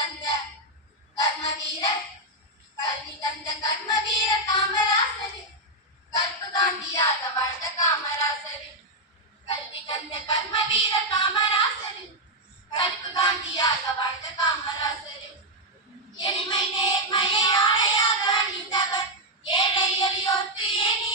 தந்த கர்ம வீரர் கல்வி தந்த கர்ம வீரர் காமராசர் கற்பு காந்தியாக வாழ்ந்த காமராசர் கல்வி தந்த கர்ம வீரர் காமராசர் கற்பு காந்தியாக வாழ்ந்த காமராசர் எளிமை நேர்மையை ஆடையாக அணிந்தவர் ஏழை எளியோர்க்கு ஏனி